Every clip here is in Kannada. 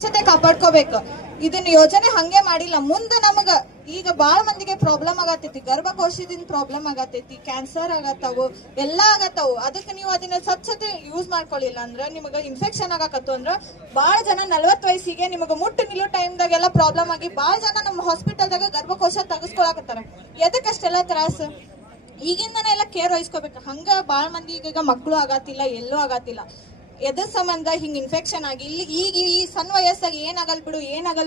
ಸ್ವಚ್ಛತೆ ಕಾಪಾಡ್ಕೋಬೇಕು. ಇದನ್ನ ಯೋಜನೆ ಹಂಗೆ ಮಾಡಿಲ್ಲ. ಮುಂದೆ ನಮಗ ಈಗ ಬಾಳ ಮಂದಿಗೆ ಪ್ರಾಬ್ಲಮ್ ಆಗತೈತಿ, ಗರ್ಭಕೋಶದಿಂದ ಪ್ರಾಬ್ಲಮ್ ಆಗತೈತಿ, ಕ್ಯಾನ್ಸರ್ ಆಗತ್ತಾವು, ಎಲ್ಲಾ ಆಗತ್ತಾವು. ಅದಕ್ಕೆ ನೀವು ಅದನ್ನ ಸ್ವಚ್ಛತೆ ಯೂಸ್ ಮಾಡ್ಕೊಳ್ಳಿಲ್ಲ ಅಂದ್ರ ನಿಮಗ ಇನ್ಫೆಕ್ಷನ್ ಆಗಾಕತ್ತು ಅಂದ್ರ ಬಾಳ ಜನ 40 ವಯಸ್ಸಿಗೆ ನಿಮಗ ಮುಟ್ಟು ನಿಲ್ಲೋ ಟೈಮ್ದಾಗೆಲ್ಲ ಪ್ರಾಬ್ಲಮ್ ಆಗಿ ಬಾಳ ಜನ ನಮ್ಮ ಹಾಸ್ಪಿಟಲ್ದಾಗ ಗರ್ಭಕೋಶ ತೆಗೆಸ್ಕೊಳಕತ್ತಾರ. ಎದಕ್ಕಷ್ಟೆಲ್ಲ ತ್ರಾಸ? ಈಗಿಂದನೇ ಎಲ್ಲ ಕೇರ್ ವಹಿಸ್ಕೋಬೇಕು. ಹಂಗ ಬಾಳ ಮಂದಿ ಈಗ ಮಕ್ಕಳು ಆಗತ್ತಿಲ್ಲ, ಎಲ್ಲೂ ಆಗತ್ತಿಲ್ಲ. ಎದ್ರ ಸಂಬಂಧ ಹಿಂಗ್ ಇನ್ಫೆಕ್ಷನ್ ಆಗಿ ಇಲ್ಲಿ ಈಗ ಈ ಸಣ್ಣ ವಯಸ್ಸಾಗಿ ಏನಾಗಲ್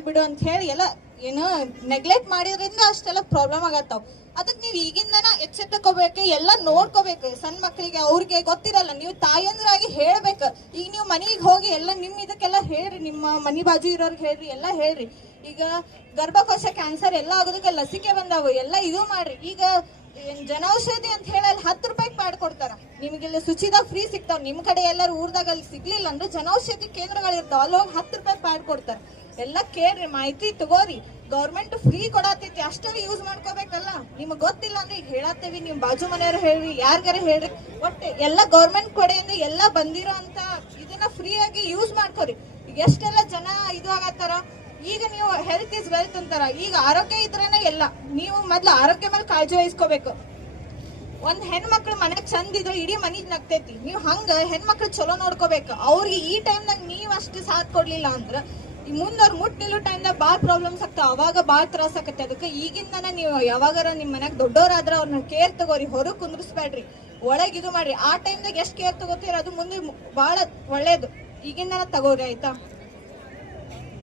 ಬಿಡು ಅಂತ ಹೇಳಿ ಎಲ್ಲ ಏನು ನೆಗ್ಲೆಕ್ಟ್ ಮಾಡಿದ್ರಿಂದ ಅಷ್ಟೆಲ್ಲ ಪ್ರಾಬ್ಲಮ್ ಆಗತ್ತಾವ. ಅದಕ್ಕೆ ನೀವು ಈಗಿಂದನ ಎಚ್ಚೆತ್ತಕೋಬೇಕು, ಎಲ್ಲ ನೋಡ್ಕೋಬೇಕು. ಸಣ್ಣ ಮಕ್ಕಳಿಗೆ ಅವ್ರಿಗೆ ಗೊತ್ತಿರಲ್ಲ, ನೀವು ತಾಯಂದ್ರಾಗಿ ಹೇಳ್ಬೇಕು. ಈಗ ನೀವು ಮನೆಗೆ ಹೋಗಿ ಎಲ್ಲ ನಿಮ್ ಇದಕ್ಕೆಲ್ಲ ಹೇಳ್ರಿ, ನಿಮ್ಮ ಮನಿ ಬಾಜು ಇರೋರ್ಗೆ ಹೇಳ್ರಿ, ಎಲ್ಲ ಹೇಳ್ರಿ. ಈಗ ಗರ್ಭಕೋಶ ಕ್ಯಾನ್ಸರ್ ಎಲ್ಲ ಆಗೋದಕ್ಕೆ ಲಸಿಕೆ ಬಂದಾವು, ಎಲ್ಲ ಇದು ಮಾಡ್ರಿ. ಈಗ ಜನೌಷಧಿ ಅಂತ ಹೇಳಿ ಅಲ್ಲಿ 10 ರೂಪಾಯಿಗೆ ಮಾಡ್ಕೊಡ್ತಾರ. ನಿಮಗೆಲ್ಲ ಶುಚಿದಾಗ ಫ್ರೀ ಸಿಗ್ತಾವ. ನಿಮ್ ಕಡೆ ಎಲ್ಲರೂ ಊರ್ದಾಗ ಅಲ್ಲಿ ಸಿಗ್ಲಿಲ್ಲ ಅಂದ್ರೆ ಜನೌಷಧಿ ಕೇಂದ್ರಗಳಿರ್ತಾವ, ಅಲ್ಲಿ ಹೋಗಿ 10 ರೂಪಾಯಿ ಪ್ಯಾಡ್ ಕೊಡ್ತಾರ. ಎಲ್ಲ ಕೇಳ್ರಿ, ಮಾಹಿತಿ ತಗೋರಿ. ಗೌರ್ಮೆಂಟ್ ಫ್ರೀ ಕೊಡತೈತಿ, ಅಷ್ಟೇ ಯೂಸ್ ಮಾಡ್ಕೋಬೇಕಲ್ಲ. ನಿಮಗ್ ಗೊತ್ತಿಲ್ಲ ಅಂದ್ರೆ ಈಗ ಹೇಳತ್ತೇವಿ, ನಿಮ್ ಬಾಜು ಮನೆಯವ್ರು ಹೇಳ್ರಿ, ಯಾರ್ಗಾರ ಹೇಳ್ರಿ. ಒಟ್ಟೆ ಎಲ್ಲ ಗೌರ್ಮೆಂಟ್ ಕಡೆಯಿಂದ ಎಲ್ಲ ಬಂದಿರೋ ಅಂತ ಇದನ್ನ ಫ್ರೀ ಆಗಿ ಯೂಸ್ ಮಾಡ್ಕೋರಿ. ಈಗ ಎಷ್ಟೆಲ್ಲ ಜನ ಇದು ಆಗತ್ತಾರ. ಈಗ ನೀವು ಹೆಲ್ತ್ ಇಸ್ ವೆಲ್ತ್ ಅಂತಾರ. ಈಗ ಆರೋಗ್ಯ ಇದ್ರೇನೆ ಎಲ್ಲ. ನೀವು ಮೊದ್ಲು ಆರೋಗ್ಯ ಮೇಲೆ ಕಾಳಜಿ ವಹಿಸ್ಕೋಬೇಕು. ಒಂದ್ ಹೆಣ್ಮಕ್ಳು ಮನೆಗ್ ಚಂದ ಇದ್ರೆ ಇಡೀ ಮನಿ ನಗ್ತೈತಿ. ನೀವು ಹಂಗ ಹೆಣ್ಮಕ್ಳು ಚಲೋ ನೋಡ್ಕೋಬೇಕು. ಅವ್ರಿಗೆ ಈ ಟೈಮ್ನಾಗ ನೀವ್ ಅಷ್ಟು ಸಾಥ್ ಕೊಡ್ಲಿಲ್ಲ ಅಂದ್ರ ಮುಂದ್ ಅವ್ರ ಮುಟ್ ನಿಲ್ಲೋ ಟೈಮ್ದಾಗ ಬಾಳ ಪ್ರಾಬ್ಲಮ್ಸ್ ಆಗ್ತಾವ. ಅವಾಗ ಬಾಳ ತ್ರಾಸ ಆಗತ್ತೆ. ಅದಕ್ಕೆ ಈಗಿಂದನ ನೀವು ಯಾವಾಗಾರ ನಿಮ್ ಮನ್ಯಾಗ ದೊಡ್ಡೋರಾದ್ರ ಅವ್ರನ್ನ ಕೇರ್ ತಗೋರಿ, ಹೊರಗ್ ಕುಂದ್ರಿಸ್ಬೇಡ್ರಿ, ಒಳಗ್ ಇದು ಮಾಡ್ರಿ. ಆ ಟೈಮ್ದಾಗ ಎಷ್ಟ್ ಕೇರ್ ತಗೋತೀರ ಅದು ಮುಂದೆ ಬಾಳ ಒಳ್ಳೇದು. ಈಗಿಂದನ ತಗೋರಿ, ಆಯ್ತಾ?